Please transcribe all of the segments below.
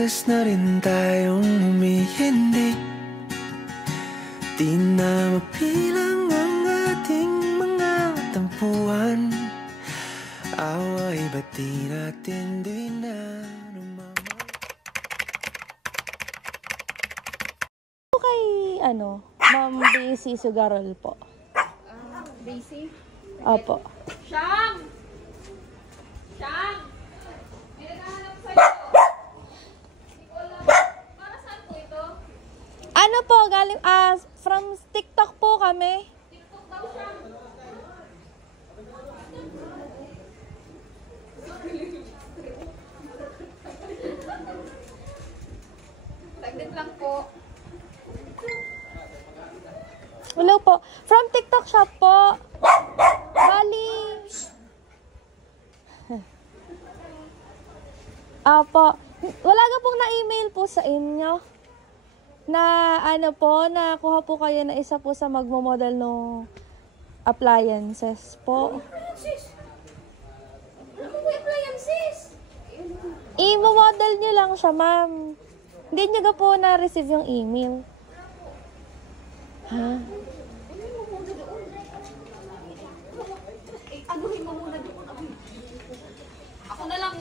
beses na rin tayong humihindi. Di na mapilang ang ating mga tampuhan. Away ba't di natin di na kay Ma'am Daisy Sugarol po. Daisy? Opo. Siyang! Siyang! May naghahanap sa'yo. Para saan po ito? Ano po, galing, from TikTok po kami. TikTok daw Siyang. Tagdit lang po. Hello po. From TikTok shop po. Bali. Apo. Wala ka pong na-email po sa inyo. Na nakuha po kayo na isa po sa magmo-model ng appliances po. Appliances? Ano po appliances? I-model nyo lang siya, ma'am. Hindi nyo ka po na-receive yung email. Ha? Anuhin mo muna doon. Ako na lang.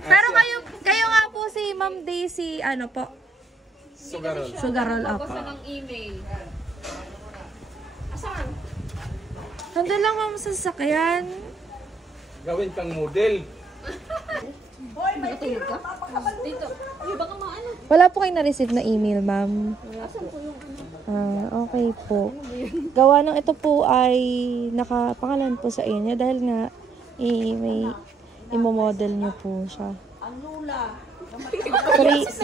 Pero kayo nga po si Ma'am Daisy, po? Sugarol. Sugarol, Basta apa. ng email. Asan? Nandun lang, ma'am, sa sasakyan. Gawin kang model. Nakatulog ka? Dito. Yung baka maano. Wala po kayo na-receive na email, ma'am. Asan po yung Okay po. Gawa ng ito po ay nakapangalan po sa inyo dahil nga may imo-model niyo po siya.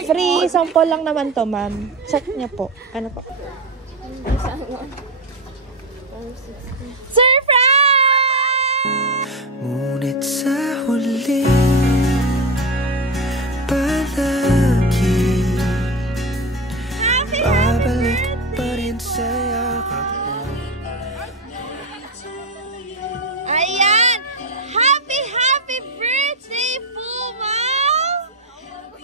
Free sample lang naman to, ma'am. Check niya po. Ano po? Surprise! Ngunit sa huli palagi babalik pa rin sa yakap mo. Ayan! Happy birthday po, ma'am!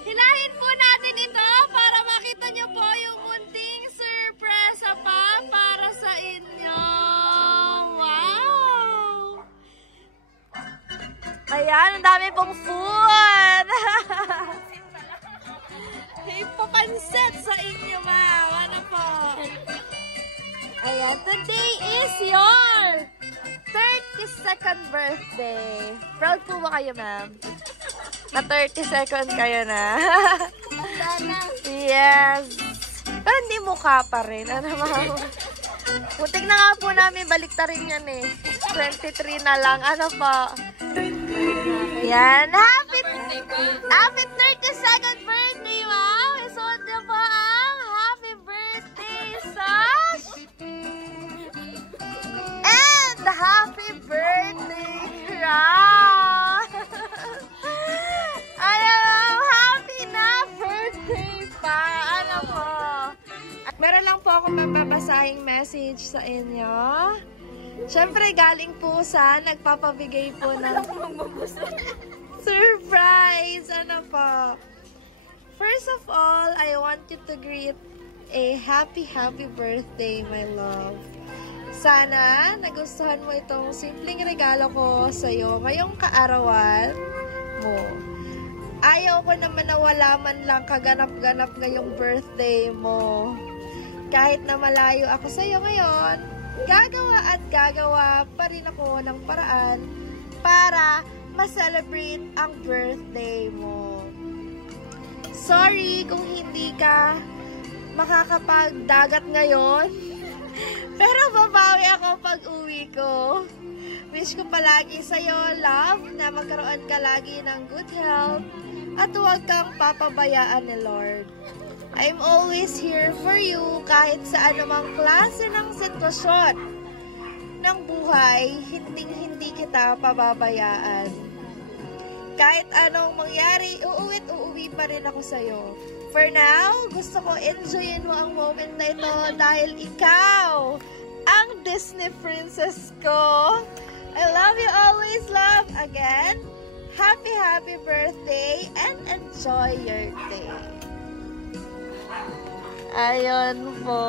Hilahin po natin ito para makita niyo po yung munting surprise pa para sa inyo. Wow! Ayan, ang dami pong food! Ipapanset sa inyo, ma'am. Ano po? Ayan, today is your 32nd birthday. Proud po ba kayo, ma'am? Na 32nd kayo na. Yes. Pero hindi mukha pa rin. Ano, ma'am? Putik na nga po namin baliktarin yan eh. 23 na lang. Ano po? Yan. Happy 32nd birthday, ma'am. Isuot niyo po ang happy birthday, Sash. And happy birthday, Ram. Ayan, ma'am. Happy na birthday pa. Ano po? Meron lang po akong mababasahing message sa inyo. Siyempre, galing po sa nagpapabigay po ng surprise. Ano po? First of all, I want you to greet a happy birthday, my love. Sana nagustuhan mo itong simpleng regalo ko sa'yo ngayong kaarawan mo. Ayaw ko naman na wala man lang kaganap-ganap ngayong birthday mo. Kahit na malayo ako sa'yo ngayon, gagawa pa rin ako ng paraan para ma-celebrate ang birthday mo. Sorry kung hindi ka makakapagdagat ngayon, pero babawi ako pag uwi ko. Wish ko palagi sa'yo, love, na magkaroon ka lagi ng good health at huwag kang papabayaan ni Lord. I'm always here for you kahit sa anumang klase ng sitwasyon ng buhay, hindi kita pababayaan. Kahit anong mangyari, uuwi pa rin ako sa'yo. For now, gusto ko enjoyin mo ang moment na ito dahil ikaw ang Disney princess ko. I love you always, love. Again, happy birthday and enjoy your day. Ayun po.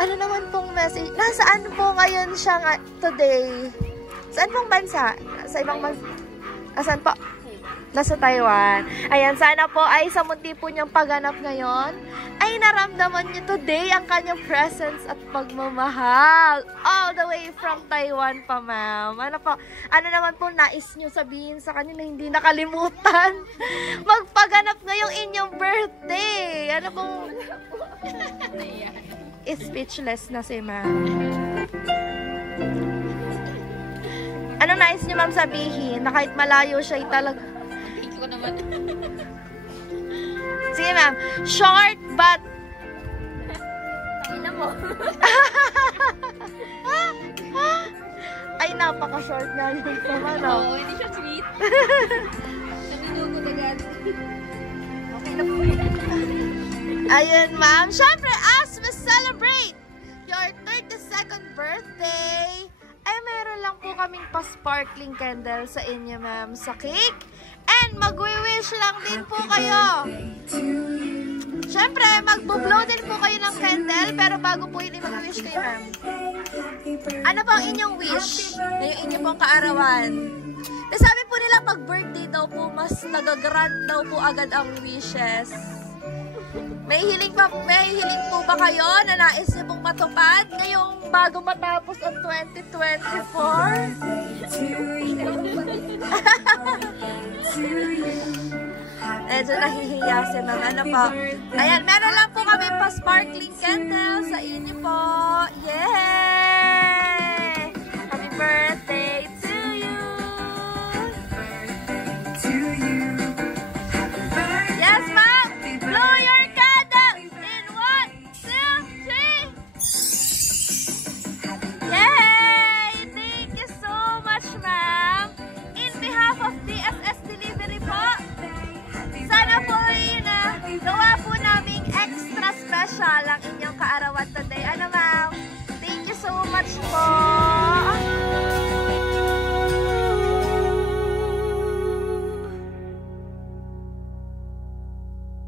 Ano naman pong message? Nasaan po ngayon siya today? Saan pong bansa? Sa ibang bansa? Asan po? Nasa Taiwan. Ayan, sana po ay sa munti po niyang pagganap ngayon ay naramdaman niyo today ang kanyang presence at pagmamahal. All the way from Taiwan pa, ma'am. Ano naman po nais niyo sabihin sa kanya na hindi nakalimutan? Magpaganap ngayong inyong birthday. Ano pong... Speechless na si ma'am. Ano nais niyo, ma'am, sabihin? Na kahit malayo siya ay talaga... Thank you naman. Sige, ma'am. Short but... Tangina mo. Ay, napaka-short na yun po, ano? Oo, hindi siya sweet. Naminugod agad. Okay na po yan. Ayun, ma'am. Siyempre, as we celebrate your 32nd birthday, ay meron lang po kaming pa-sparkling candle sa inyo, ma'am, sa cake. And mag-wish lang din po kayo. Siyempre, mag-blow din po kayo ng candle, pero bago po yun, mag-wish kayo, ma'am. Ano po ang inyong wish? Na yung inyong pong kaarawan. Sabi po nila, pag birthday daw po, mas nagagrant daw po agad ang wishes. May hiling po ba kayo na nais niyo pong matupad ngayong bago matapos ang 2024? Medyo nahihiya si ma'am. Ano po? Ayan, meron lang po kami pa sparkling candle sa inyo po. Yay! Happy birthday to you! Yes, ma'am! Blow your candle in 1, 2, 3! Yay! Thank you so much, ma'am! In behalf of DSS Delivery po, sana po gawa po naming extra special ang inyong kaarawan today. Ano, ma'am? Thank you so much po!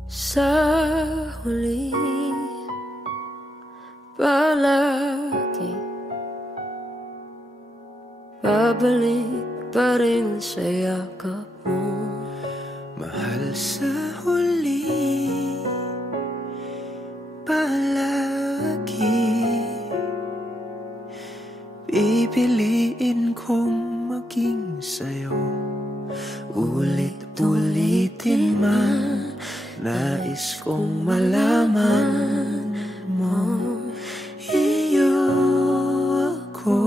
Sa huli, palagi babalik pa rin sa yakap mo. Mahal, sa huli, palagi pipiliin kong maging sa'yo. Ulit-ulitin man, nais kong malaman mo, iyo ako.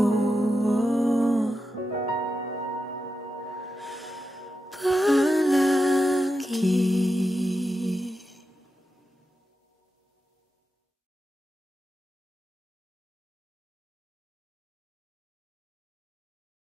Palagi